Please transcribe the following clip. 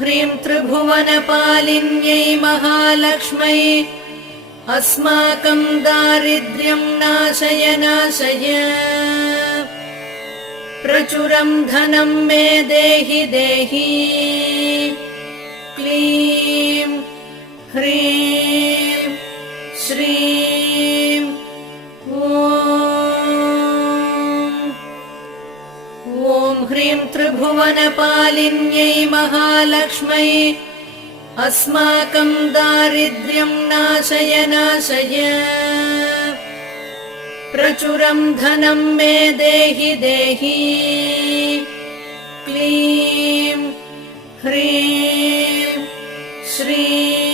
ह्रीं त्रिभुवनपालिन्यै महालक्ष्मै अस्माकं दारिद्र्यं नाशय नाशय। प्रचुरं धनं मे देहि देहि। क्लीं ह्रीं श्रीं ॐ ह्रीं त्रिभुवनपालिन्यै महालक्ष्मै अस्माकं दारिद्र्यं नाशय नाशय। प्रचुरं धनं मे देहि देहि। क्लीं ह्रीं श्रीं